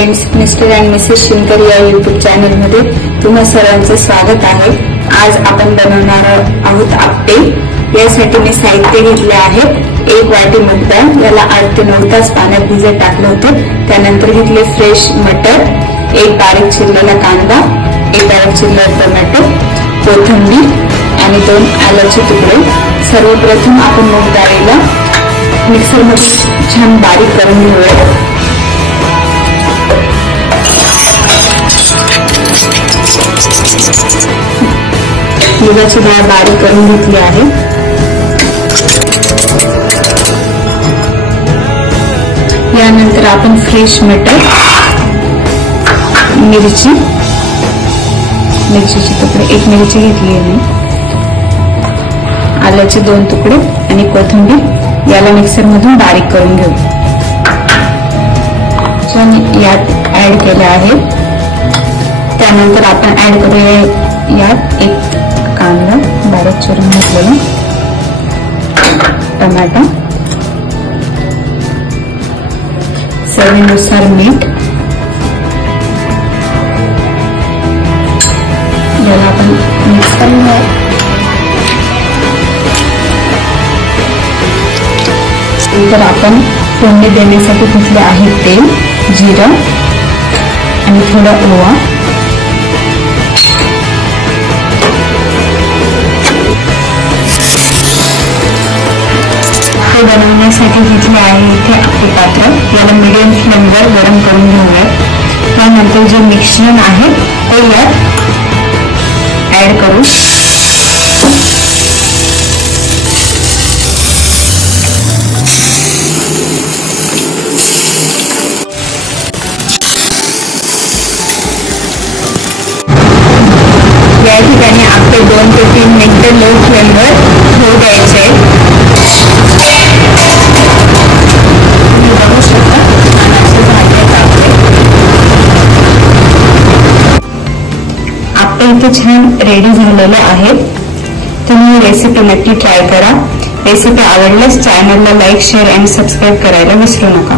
Friends, mister and Mrs शिंकर या YouTube channel मध्ये तुम्हा सर्वांचे स्वागत आहे। आज आपण बनवणार आहोत आप्पे। यासाठी मी साहित्य घेतले आहे। 1 वाटी मूग डाळ, याला 8 ते 9 तास पाण्यात भिजत टाकले होते। त्यानंतर घेतले फ्रेश मटर, 1 बारीक चिरलेला कांदा, 1 बारीक चिरलेला टोमॅटो, कोथिंबीर आणि 2 आल्याचे तुकडे। सर्वप्रथम आपण मूग डाळीला मिक्सर मध्ये छान बारीक करून घेऊया। मुगाची डाळ बारीक करून घेतली आहे। यानंतर आपण फ्रेश मटर, मिरचीचे तुकडे, 1 मिरची घेतली आहे, आल्याचे 2 तुकडे आणि कोथिंबीर, याला मिक्सर मधून बारीक करून घेऊ। यात ऍड केले आहे। त्यानंतर आपण ऍड करूया यात 1 कांदा बारीक चिरून घेतलेला, टमाटा, चवीनुसार मीठ, याला आपण मिक्स करूया। नंतर आपण फोडणी देण्यासाठी घेतले आहे तेल, जिरं आणि थोडा ओवा। बनवण्यासाठी घेतले आहे इथे आपले पात्र, याला मीडियम फ्लेमवर गरम करून घेऊया। त्यानंतर जे मिश्रण आहे ते यात ऍड करू। या ठिकाणी आपले 2 ते 3 मिनिटे लो फ्लेमवर होऊ द्यायचे। इथे छान रेडी झालेले आहेत। तुम्ही रेसिपी नक्की ट्राय करा। रेसिपी आवडल्यास चॅनलला लाईक, शेअर आणि सबस्क्राईब करायला विसरू नका।